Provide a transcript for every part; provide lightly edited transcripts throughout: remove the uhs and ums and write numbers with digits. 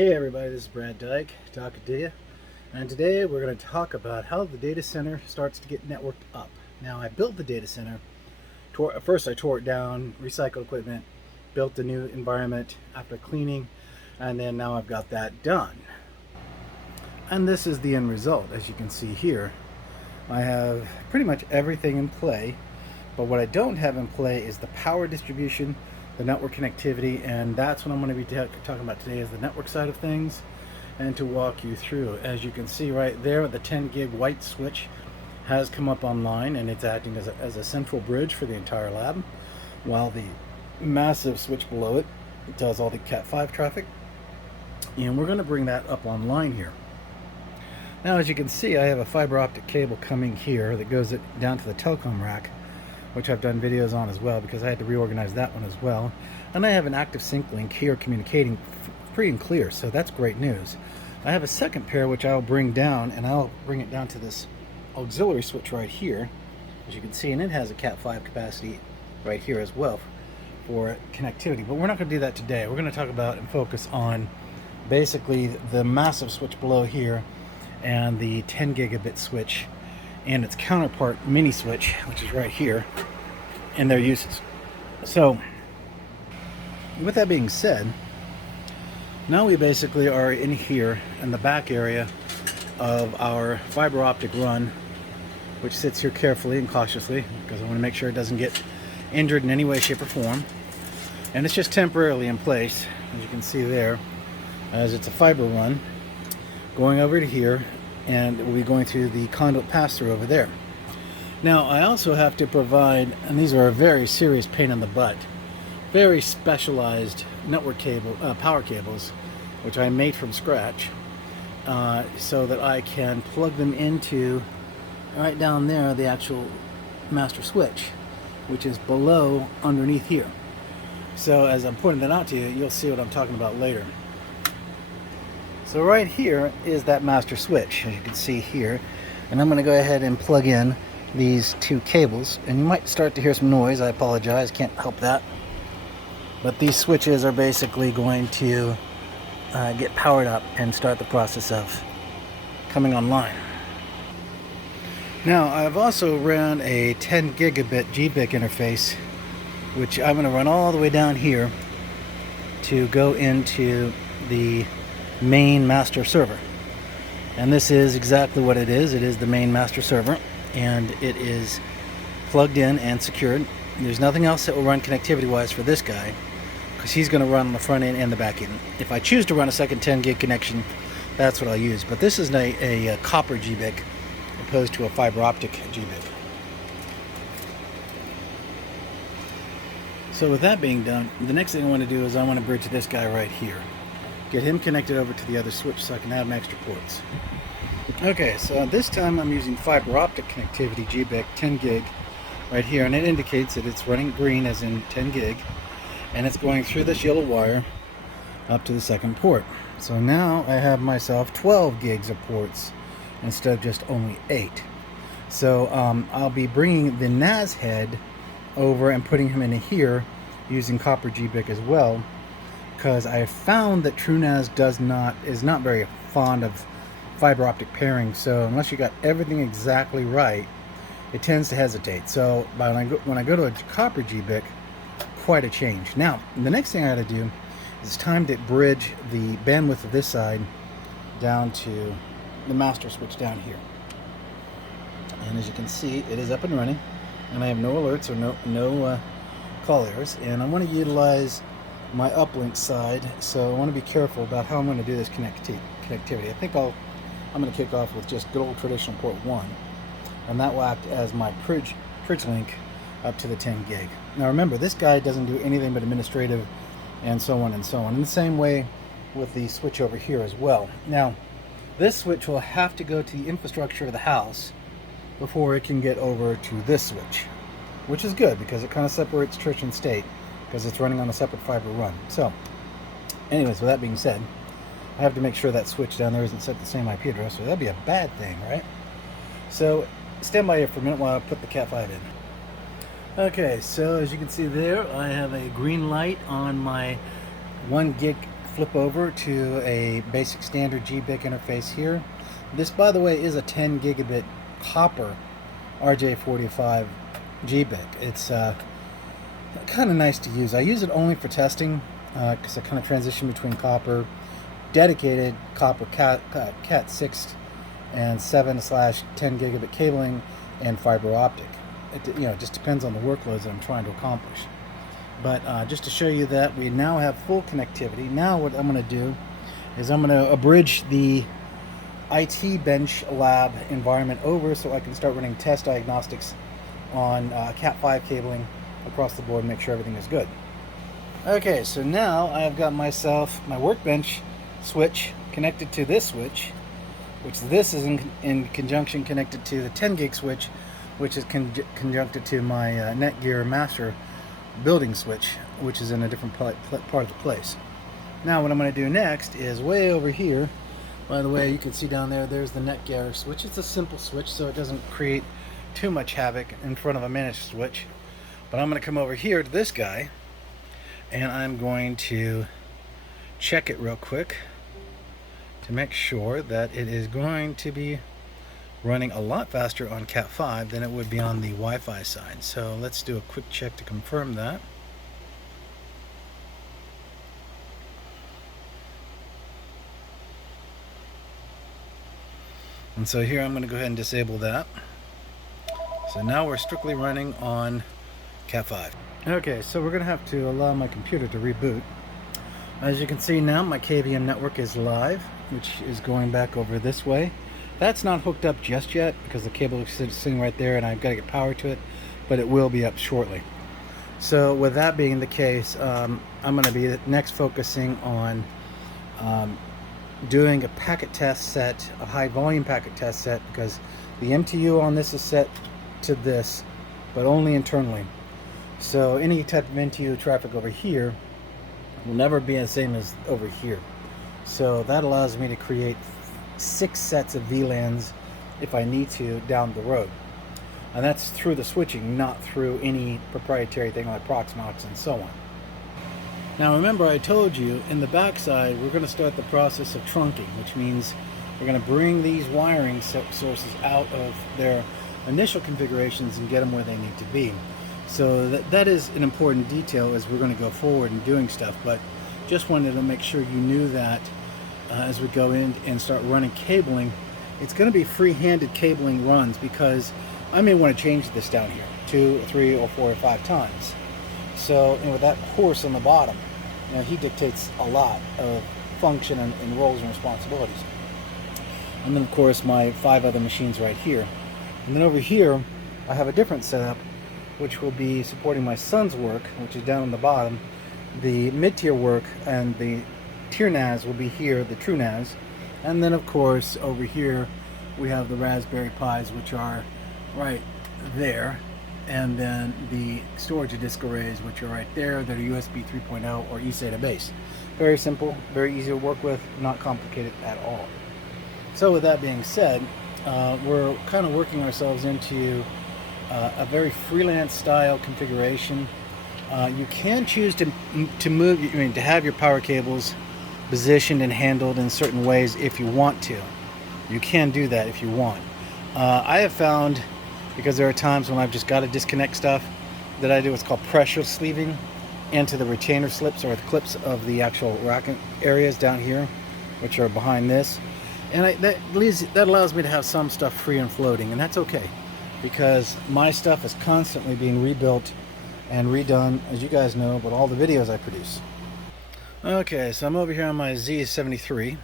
Hey everybody, this is Brad Dyke talking to you, and today we're going to talk about how the data center starts to get networked up. Now, I built the data center. First I tore it down, recycled equipment, built a new environment after cleaning, and then now I've got that done. And this is the end result. As you can see here, I have pretty much everything in play, but what I don't have in play is the power distribution, the network connectivity, and that's what I'm going to be talking about today, is the network side of things, and to walk you through. As you can see right there, the 10 gig white switch has come up online, and it's acting as a central bridge for the entire lab, while the massive switch below it does all the Cat5 traffic, and we're going to bring that up online here. Now, as you can see, I have a fiber optic cable coming here that goes down to the telecom rack, which I've done videos on as well because I had to reorganize that one as well. And I have an active sync link here communicating free and clear, so that's great news. I have a second pair which I'll bring down, and I'll bring it down to this auxiliary switch right here, as you can see, and it has a Cat5 capacity right here as well for connectivity. But we're not going to do that today. We're going to talk about and focus on basically the massive switch below here and the 10 gigabit switch and its counterpart mini switch, which is right here, and their uses. So with that being said, now we basically are in here in the back area of our fiber optic run, which sits here carefully and cautiously because I want to make sure it doesn't get injured in any way, shape, or form. And it's just temporarily in place, as you can see there, as it's a fiber run going over to here, and we'll be going through the conduit pass-through over there. Now, I also have to provide, and these are a very serious pain in the butt, very specialized network cable, power cables, which I made from scratch, so that I can plug them into, right down there, the actual master switch, which is below, underneath here. So as I'm pointing that out to you, you'll see what I'm talking about later. So right here is that master switch, as you can see here, and I'm going to go ahead and plug in these two cables, and you might start to hear some noise. I apologize, can't help that, but these switches are basically going to get powered up and start the process of coming online. Now, I've also ran a 10 gigabit GBIC interface, which I'm going to run all the way down here to go into the main master server. And this is exactly what it is. It is the main master server, and it is plugged in and secured. There's nothing else that will run connectivity wise for this guy, because he's going to run on the front end and the back end. If I choose to run a second 10 gig connection, that's what I'll use. But this is a copper GBIC opposed to a fiber optic GBIC. So with that being done, the next thing I want to do is I want to bridge this guy right here. Get him connected over to the other switch so I can have extra ports. Okay, so this time I'm using fiber optic connectivity GBIC 10 gig right here, and it indicates that it's running green as in 10 gig, and it's going through this yellow wire up to the second port. So now I have myself 12 gigs of ports instead of just only 8. So I'll be bringing the NAS head over and putting him in here using copper GBIC as well, because I have found that TrueNAS is not very fond of fiber optic pairing. So unless you got everything exactly right, it tends to hesitate. So when I go to a copper GBIC, quite a change. Now, the next thing I got to do is it's time to bridge the bandwidth of this side down to the master switch down here. And as you can see, it is up and running, and I have no alerts or no call errors. And I want to utilize my uplink side, so I want to be careful about how I'm going to do this connectivity. I think I'm going to kick off with just good old traditional port 1, and that will act as my bridge link up to the 10 gig. Now remember, this guy doesn't do anything but administrative and so on and so on. In the same way with the switch over here as well. Now, this switch will have to go to the infrastructure of the house before it can get over to this switch, which is good because it kind of separates church and state, because it's running on a separate fiber run. So anyways, with that being said, I have to make sure that switch down there isn't set to the same IP address, so that'd be a bad thing, right? So stand by here for a minute while I put the Cat5 in. Okay, so as you can see there, I have a green light on my 1 gig flip over to a basic standard GBIC interface here. This, by the way, is a 10 gigabit copper RJ45 GBIC. It's kind of nice to use. I use it only for testing because I kind of transition between copper, dedicated copper Cat 6 and 7/10 gigabit cabling, and fiber optic. It just depends on the workloads that I'm trying to accomplish. But just to show you that we now have full connectivity, now what I'm going to do is I'm going to abridge the IT bench lab environment over so I can start running test diagnostics on Cat 5 cabling across the board and make sure everything is good. Okay, so now I've got myself my workbench switch connected to this switch, which this is in conjunction connected to the 10 gig switch, which is conjuncted to my Netgear master building switch, which is in a different part of the place. Now what I'm going to do next is way over here. By the way, you can see down there, there's the Netgear switch. It's a simple switch, so it doesn't create too much havoc in front of a managed switch. But I'm going to come over here to this guy, and I'm going to check it real quick to make sure that it is going to be running a lot faster on Cat 5 than it would be on the Wi-Fi side. So let's do a quick check to confirm that. And so here I'm going to go ahead and disable that. So now we're strictly running on Cat 5. Okay, so we're going to have to allow my computer to reboot. As you can see now, my KVM network is live, which is going back over this way. That's not hooked up just yet because the cable is sitting right there and I've got to get power to it, but it will be up shortly. So with that being the case, I'm going to be next focusing on doing a packet test set, a high volume packet test set, because the MTU on this is set to this, but only internally. So any type of MTU traffic over here will never be the same as over here. So that allows me to create 6 sets of VLANs if I need to down the road. And that's through the switching, not through any proprietary thing like Proxmox and so on. Now remember, I told you in the backside we're going to start the process of trunking, which means we're going to bring these wiring sources out of their initial configurations and get them where they need to be. So that is an important detail as we're going to go forward and doing stuff, but just wanted to make sure you knew that as we go in and start running cabling. It's going to be free-handed cabling runs because I may want to change this down here 2 or 3 or 4 or 5 times. So, and with that horse on the bottom, he dictates a lot of function and roles and responsibilities. And then of course my 5 other machines right here. And then over here I have a different setup which will be supporting my son's work, which is down on the bottom. The mid-tier work and the tier NAS will be here, the true NAS. And then of course over here we have the Raspberry Pis, which are right there. And then the storage disk arrays, which are right there, that are USB 3.0 or eSATA base. Very simple, very easy to work with, not complicated at all. So with that being said, we're kind of working ourselves into a very freelance style configuration. You can choose to move, to have your power cables positioned and handled in certain ways if you want to. You can do that if you want. I have found, because there are times when I've just got to disconnect stuff, that I do what's called pressure sleeving into the retainer slips or the clips of the actual rack areas down here, which are behind this. And that allows me to have some stuff free and floating, and that's okay, because my stuff is constantly being rebuilt and redone, as you guys know, with all the videos I produce. Okay, so I'm over here on my Z73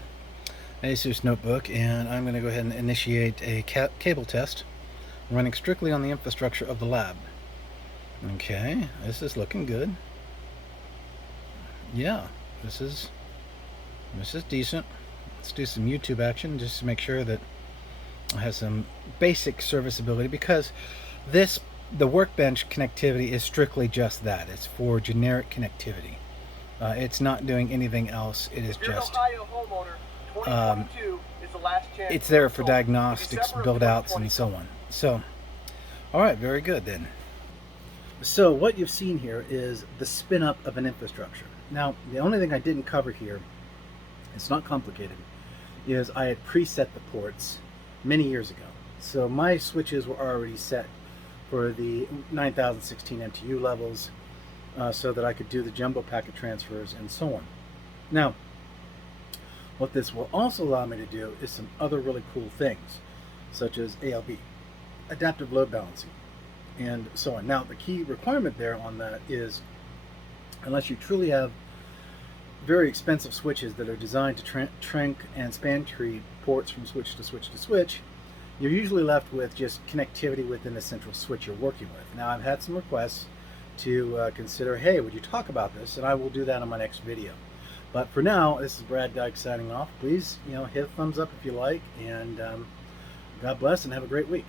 Asus notebook, and I'm going to go ahead and initiate a cable test running strictly on the infrastructure of the lab. Okay, this is looking good. Yeah, this is decent. Let's do some YouTube action just to make sure that I have some basic serviceability, because the workbench connectivity is strictly just that. It's for generic connectivity. It's not doing anything else. It is just it's there for diagnostics, build outs, and so on. So alright, very good then. So what you've seen here is the spin up of an infrastructure. Now the only thing I didn't cover here it's not complicated, is I had preset the ports many years ago. So my switches were already set for the 9016 MTU levels, so that I could do the jumbo packet transfers and so on. Now, what this will also allow me to do is some other really cool things, such as ALB, adaptive load balancing, and so on. Now, the key requirement there on that is, unless you truly have very expensive switches that are designed to trunk and span tree ports from switch to switch to switch, you're usually left with just connectivity within the central switch you're working with. Now, I've had some requests to consider, hey, would you talk about this? And I will do that in my next video. But for now, this is Brad Dyke signing off. Please, hit a thumbs up if you like, and God bless and have a great week.